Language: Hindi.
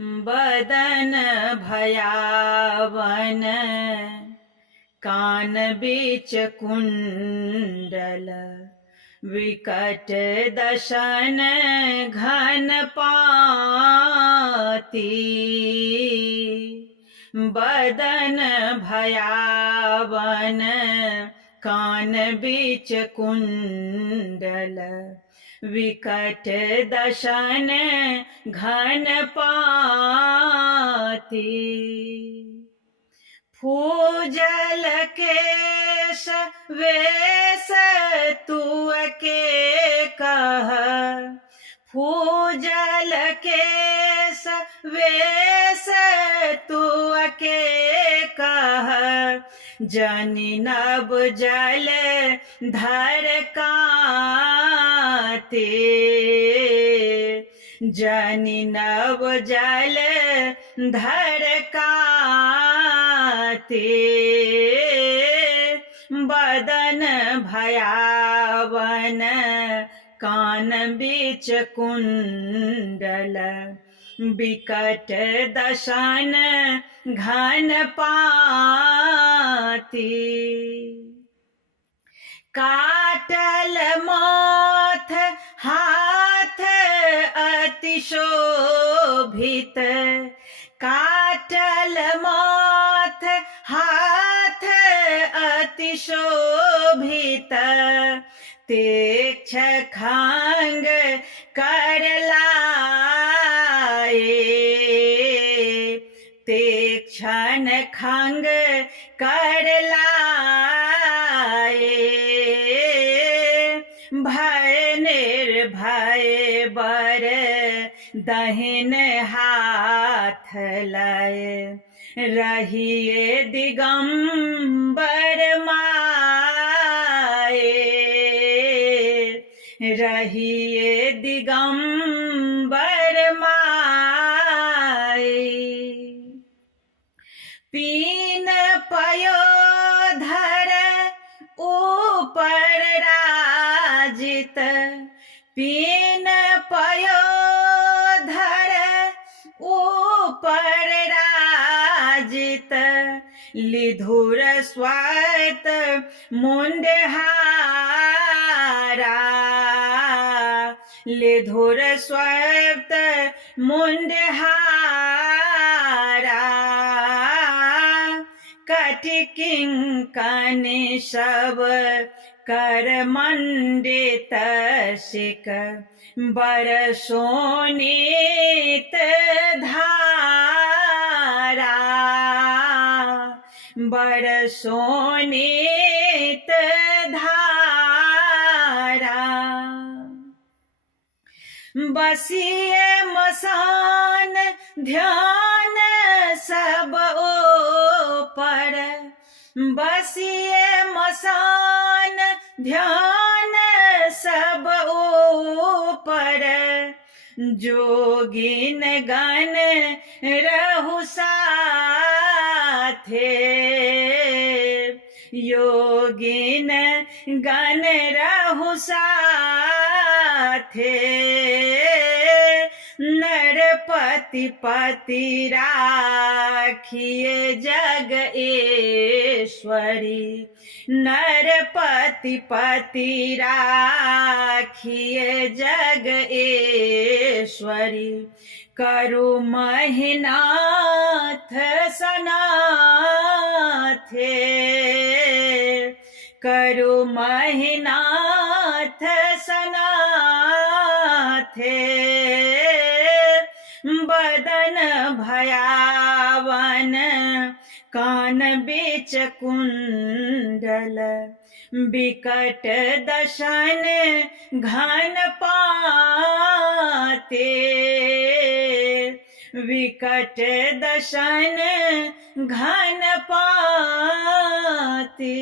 बदन भयावन कान बीच कुंडल विकट दशन घन पाती बदन भयावन कान बीच कुंडल विकट दशन घन पाती फूजल केश वेश तुअके कह फूजल केश वेश तुअके कह जनि नभ जल धर काते जनि नभ जल धर काते बदन भयावन कान बीच कुंडल विकट दशन घन पाती काटल माथ हाथ अति शोभित काटल माथ हाथ अति शोभित तीक्ष खंग कर लाए तीक्ष्ण खंग कर लाए भय निर्भय बर दहिन हाथ लाए रहिए दिगंबर माए रहिए दिगंबर माए पीन पयोधर ऊपर राजित पीन पयोधर ऊपर राजित लिधुर स्वात मुंडहारा लिधुर स्वात मुंडहारा कटि किंकन सब कर मंडित सिक बर सोनीत धारा बर सोनीत धारा बसिए मसान ध्यान सब ओपर बसिए मसान ध्यान सब ऊपर जोगिन गण रहु साथे योगिन गण रहु साथे नरपति पति राखिए जग ईश्वरी नरपति पति राखिए जग ईश्वरी करु महिनाथ सनाथे करु महिनाथ सनाथे बदन भयावन कान बीच कुंडल विकट दशन घन पाते विकट दशन घन पाते।